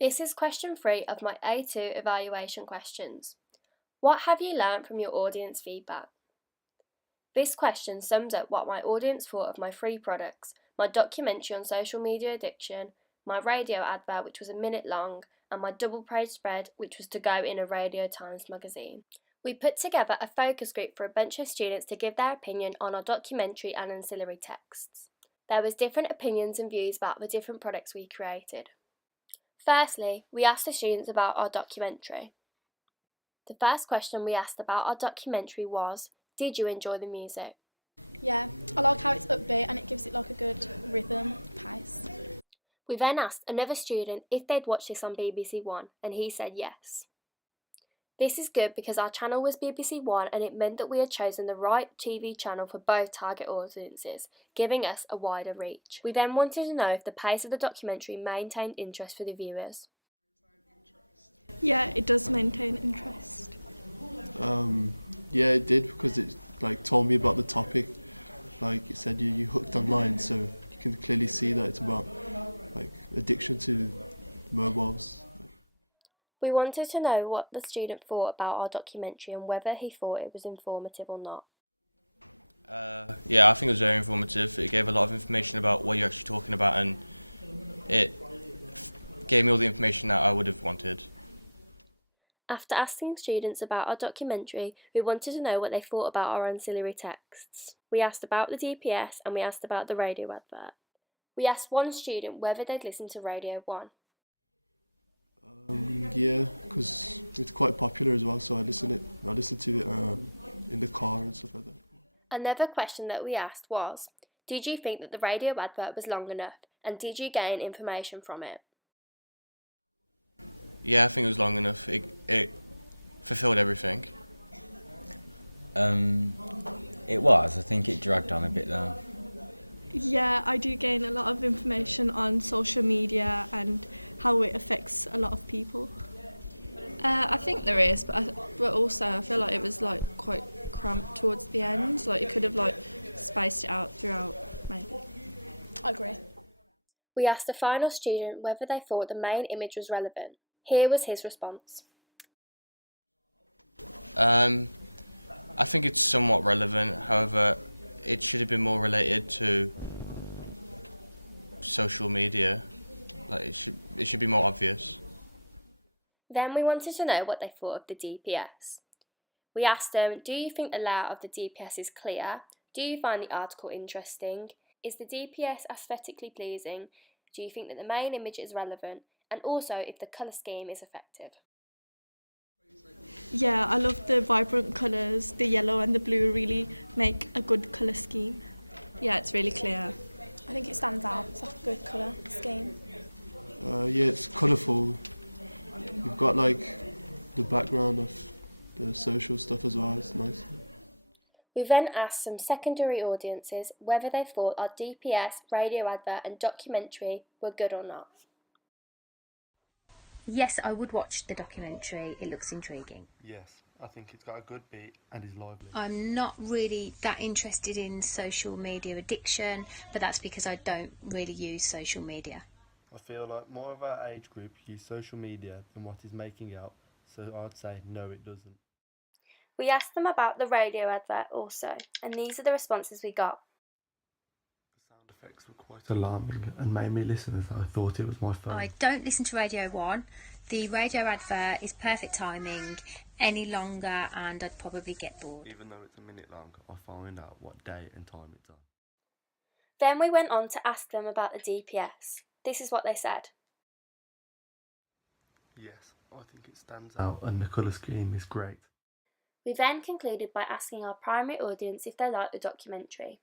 This is question 3 of my A2 evaluation questions. What have you learnt from your audience feedback? This question sums up what my audience thought of my 3 products, my documentary on social media addiction, my radio advert which was a minute long, and my double page spread which was to go in a Radio Times magazine. We put together a focus group for a bunch of students to give their opinion on our documentary and ancillary texts. There was different opinions and views about the different products we created. Firstly, we asked the students about our documentary. The first question we asked about our documentary was, did you enjoy the music? We then asked another student if they'd watched this on BBC One, and he said yes. This is good because our channel was BBC One and it meant that we had chosen the right TV channel for both target audiences, giving us a wider reach. We then wanted to know if the pace of the documentary maintained interest for the viewers. We wanted to know what the student thought about our documentary and whether he thought it was informative or not. After asking students about our documentary, we wanted to know what they thought about our ancillary texts. We asked about the DPS and we asked about the radio advert. We asked one student whether they'd listened to Radio 1. Another question that we asked was, did you think that the radio advert was long enough and did you gain information from it? We asked the final student whether they thought the main image was relevant. Here was his response. Then we wanted to know what they thought of the DPS. We asked them, do you think the layout of the DPS is clear? Do you find the article interesting? Is the DPS aesthetically pleasing? Do you think that the main image is relevant? And also if the colour scheme is effective. We then asked some secondary audiences whether they thought our DPS, radio advert and documentary were good or not. Yes, I would watch the documentary. It looks intriguing. Yes, I think it's got a good beat and is lively. I'm not really that interested in social media addiction, but that's because I don't really use social media. I feel like more of our age group use social media than what is making out, so I'd say no, it doesn't. We asked them about the radio advert also, and these are the responses we got. The sound effects were quite alarming and made me listen as I thought it was my phone. I don't listen to Radio 1. The radio advert is perfect timing. Any longer and I'd probably get bored. Even though it's a minute long, I find out what day and time it's on. Then we went on to ask them about the DPS. This is what they said. Yes, I think it stands out and the colour scheme is great. We then concluded by asking our primary audience if they liked the documentary.